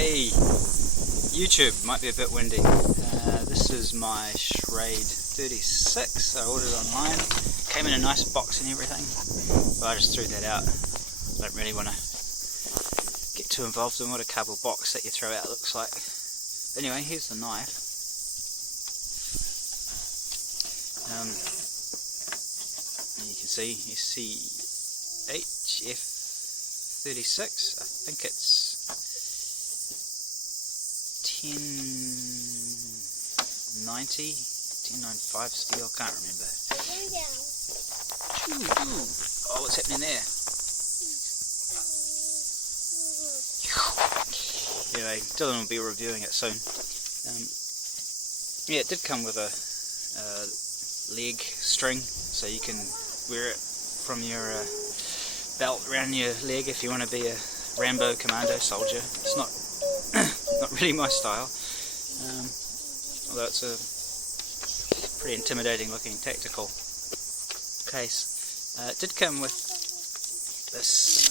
Hey, YouTube, might be a bit windy. This is my Schrade 36 I ordered online. Came in a nice box and everything, but I just threw that out. I don't really want to get too involved in what a cardboard box that you throw out looks like. Anyway, here's the knife. You can see SCHF36. I think it's 1095 steel, can't remember. Oh, what's happening there? Anyway, Dylan will be reviewing it soon. Yeah, it did come with a leg string, so you can wear it from your belt around your leg if you want to be a Rambo commando soldier. It's not not really my style, although it's a pretty intimidating looking tactical case. It did come with this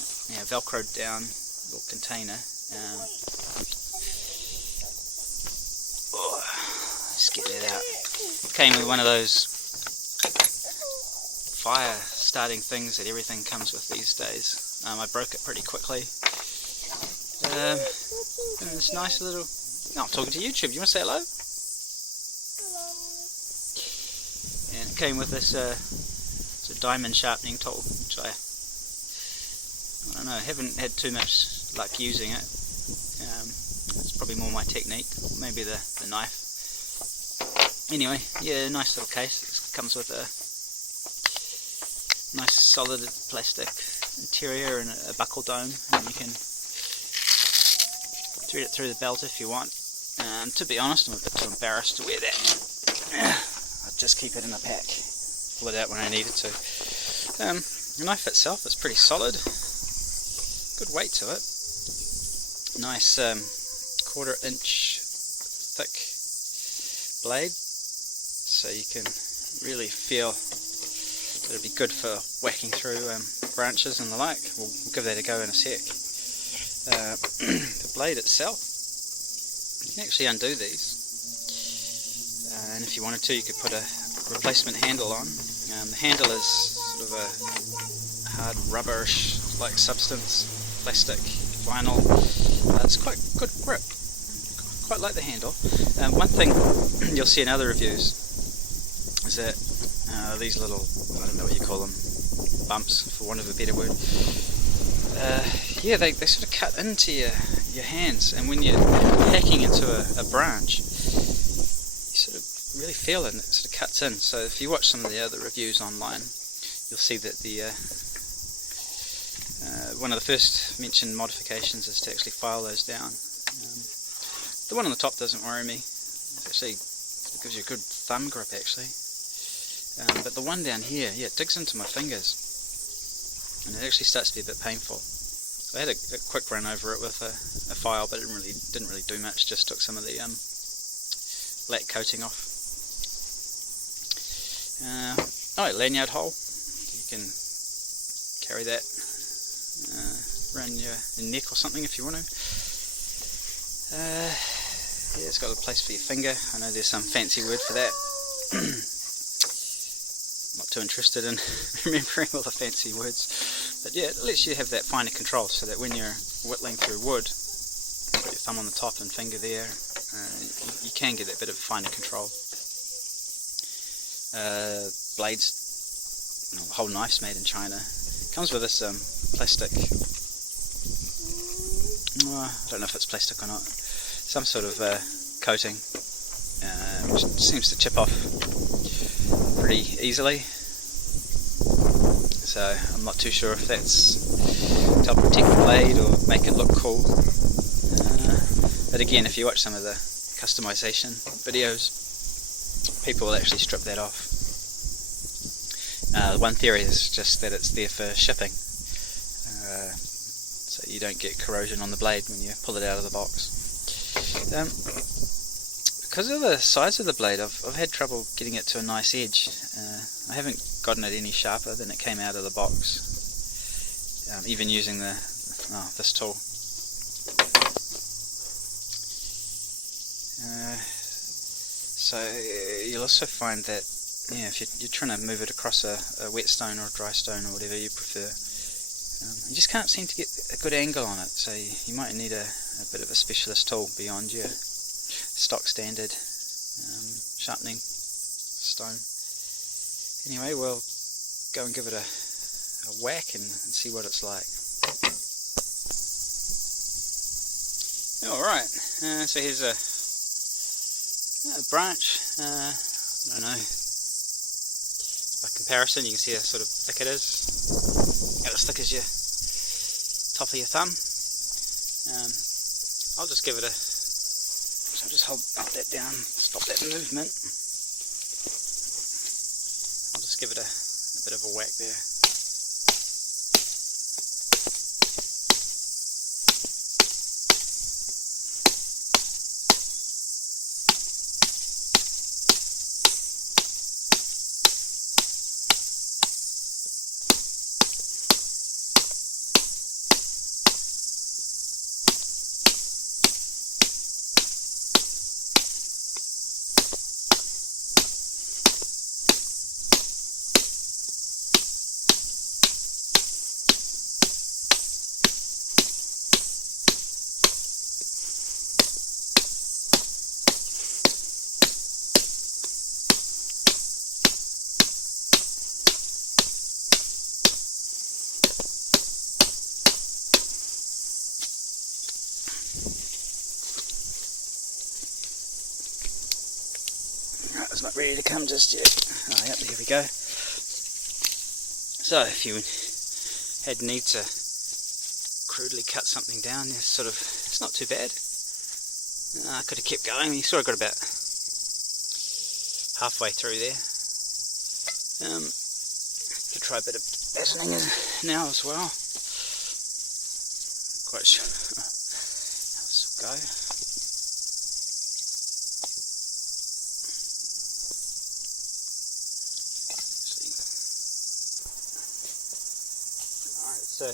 velcroed down little container. Let's get that out. It came with one of those fire starting things that everything comes with these days. I broke it pretty quickly. It's nice little... Oh, I'm talking to YouTube. You want to say hello? Hello. And it came with this it's a diamond sharpening tool, which I don't know, haven't had too much luck using it. It's probably more my technique, maybe the knife. Anyway, yeah, nice little case. It comes with a nice solid plastic interior and a buckle dome, and you can thread it through the belt if you want. To be honest, I'm a bit too embarrassed to wear that. I'll just keep it in a pack, pull it out when I need it to. The knife itself is pretty solid, good weight to it. Nice 1/4 inch thick blade, so you can really feel that it'll be good for whacking through branches and the like. We'll give that a go in a sec. The blade itself, you can actually undo these, and if you wanted to, you could put a replacement handle on. The handle is sort of a hard rubberish like substance, plastic, vinyl. It's quite good grip. Quite like the handle. One thing you'll see in other reviews is that these little, I don't know what you call them, bumps for want of a better word, yeah, they sort of cut into your hands, and when you're hacking into a branch, you sort of really feel it, and it sort of cuts in. So if you watch some of the other reviews online, you'll see that the one of the first mentioned modifications is to actually file those down. The one on the top doesn't worry me. It gives you a good thumb grip actually. But the one down here, yeah, it digs into my fingers, and it actually starts to be a bit painful. So I had a quick run over it with a file, but it didn't really do much. Just took some of the lac coating off. Lanyard hole. You can carry that around your neck or something if you want to. Yeah, it's got a place for your finger. I know there's some fancy word for that. Not too interested in remembering all the fancy words, but yeah, it lets you have that finer control, so that when you're whittling through wood, put your thumb on the top and finger there, you can get that bit of finer control. Blades, the whole knife's made in China. Comes with this plastic, I don't know if it's plastic or not, some sort of coating, which seems to chip off pretty easily, so I'm not too sure if that's to help protect the blade or make it look cool. But again, if you watch some of the customization videos, people will actually strip that off. One theory is just that it's there for shipping, so you don't get corrosion on the blade when you pull it out of the box. Because of the size of the blade, I've had trouble getting it to a nice edge. I haven't gotten it any sharper than it came out of the box, even using this tool. So you'll also find that, yeah, if you're trying to move it across a wet stone or a dry stone or whatever you prefer, you just can't seem to get a good angle on it. So you might need a bit of a specialist tool beyond your stock standard sharpening stone. Anyway, we'll go and give it a whack and see what it's like. Alright, so here's a branch. I don't know, by comparison you can see how sort of thick it is, about as thick as your top of your thumb. I'll just give it a, so I'll just hold that down, stop that movement. I'll just give it a bit of a whack there. It's not ready to come just yet. Oh, yep, here we go. So if you had need to crudely cut something down, it's not too bad. I could have kept going. You sort of got about halfway through there. Could try a bit of batoning now as well. Quite sure how this will go. So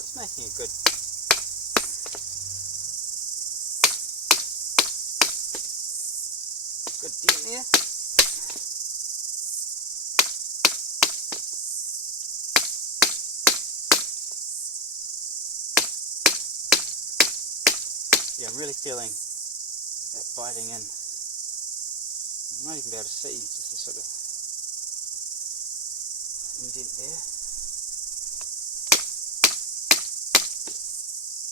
it's making a good dent there. Yeah, I'm really feeling that biting in. You might even be able to see just a sort of indent there.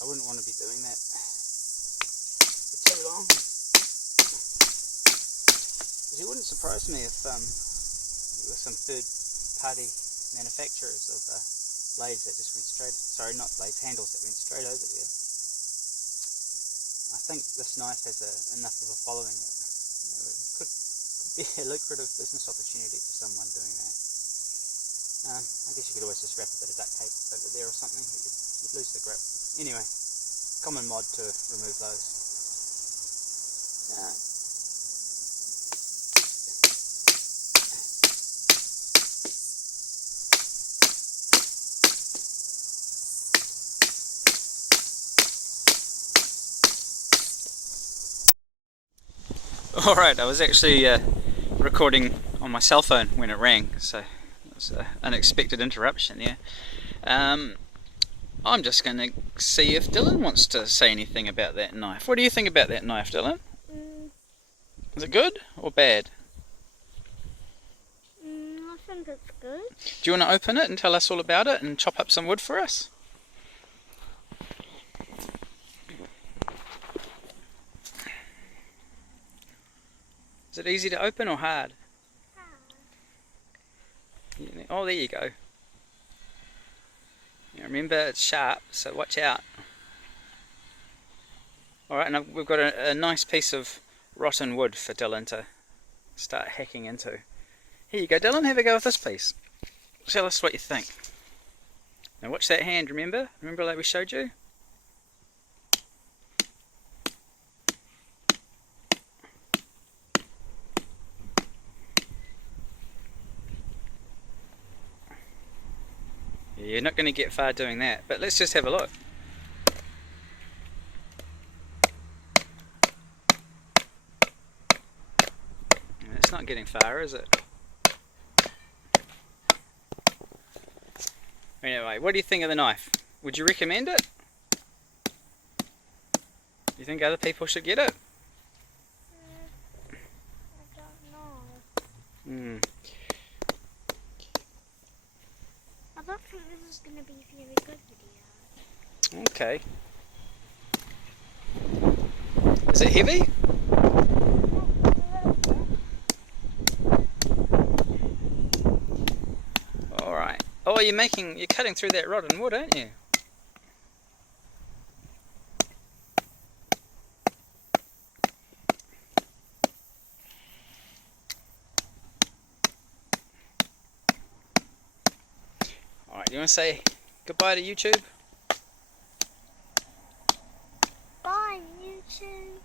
I wouldn't want to be doing that for too long. Because it wouldn't surprise me if there were some third-party manufacturers of blades that just went straight, sorry, not blades, handles that went straight over there. I think this knife has enough of a following that it could be a lucrative business opportunity for someone doing that. I guess you could always just wrap a bit of duct tape over there or something, but you'd lose the grip. Anyway, common mod to remove those. Alright, I was actually recording on my cell phone when it rang, so it was an unexpected interruption there. I'm just going to see if Dylan wants to say anything about that knife. What do you think about that knife, Dylan? Is it good or bad? I think it's good. Do you want to open it and tell us all about it and chop up some wood for us? Is it easy to open or hard? Hard. Oh, there you go. Now remember, it's sharp, so watch out. Alright, now we've got a nice piece of rotten wood for Dylan to start hacking into. Here you go, Dylan, have a go with this piece. Tell us what you think. Now watch that hand, remember? Remember like we showed you? You're not going to get far doing that, but let's just have a look. It's not getting far, is it? Anyway, what do you think of the knife? Would you recommend it? Do you think other people should get it? I don't know. I don't think this is going to be a very good video. Okay. Is it heavy? Alright. Oh, you're cutting through that rod and wood, aren't you? Alright, do you want to say goodbye to YouTube? Bye, YouTube.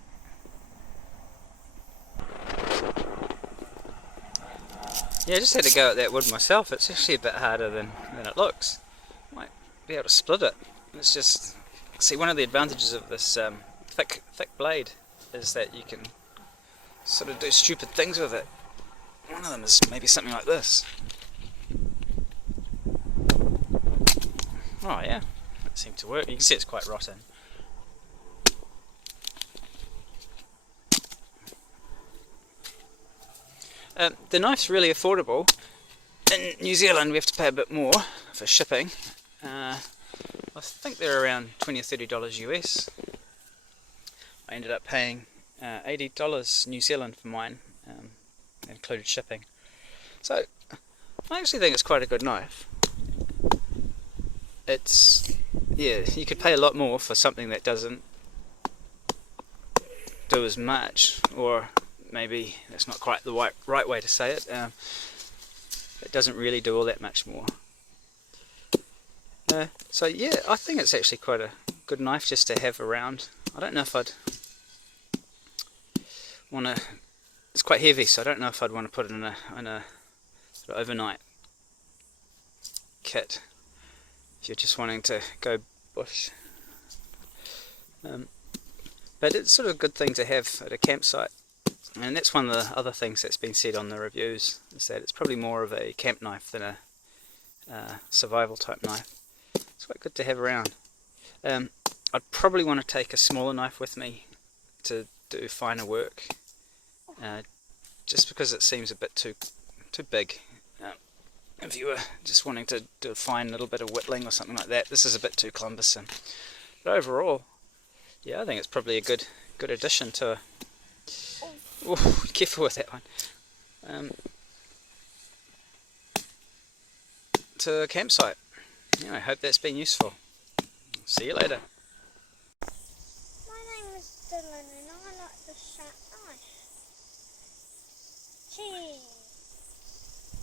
Yeah, I just had to go at that wood myself. It's actually a bit harder than it looks. Might be able to split it. It's just, see, one of the advantages of this thick blade is that you can sort of do stupid things with it. One of them is maybe something like this. Oh yeah, that seemed to work. You can see it's quite rotten. The knife's really affordable. In New Zealand we have to pay a bit more for shipping. I think they're around $20 or $30 US. I ended up paying $80 New Zealand for mine, included shipping. So I actually think it's quite a good knife. It's, yeah, you could pay a lot more for something that doesn't do as much, or maybe that's not quite the right way to say it. It doesn't really do all that much more. So yeah, I think it's actually quite a good knife just to have around. I don't know if I'd want to. It's quite heavy, so I don't know if I'd want to put it in a sort of overnight kit. If you're just wanting to go bush. But it's sort of a good thing to have at a campsite. And that's one of the other things that's been said on the reviews, is that it's probably more of a camp knife than a survival type knife. It's quite good to have around. I'd probably want to take a smaller knife with me to do finer work, just because it seems a bit too big. If you were just wanting to do a fine little bit of whittling or something like that, this is a bit too cumbersome. But overall, yeah, I think it's probably a good addition to a... Oh, careful with that one. To a campsite. Anyway, I hope that's been useful. See you later. My name is Dylan and I like the sharp knife. Cheers.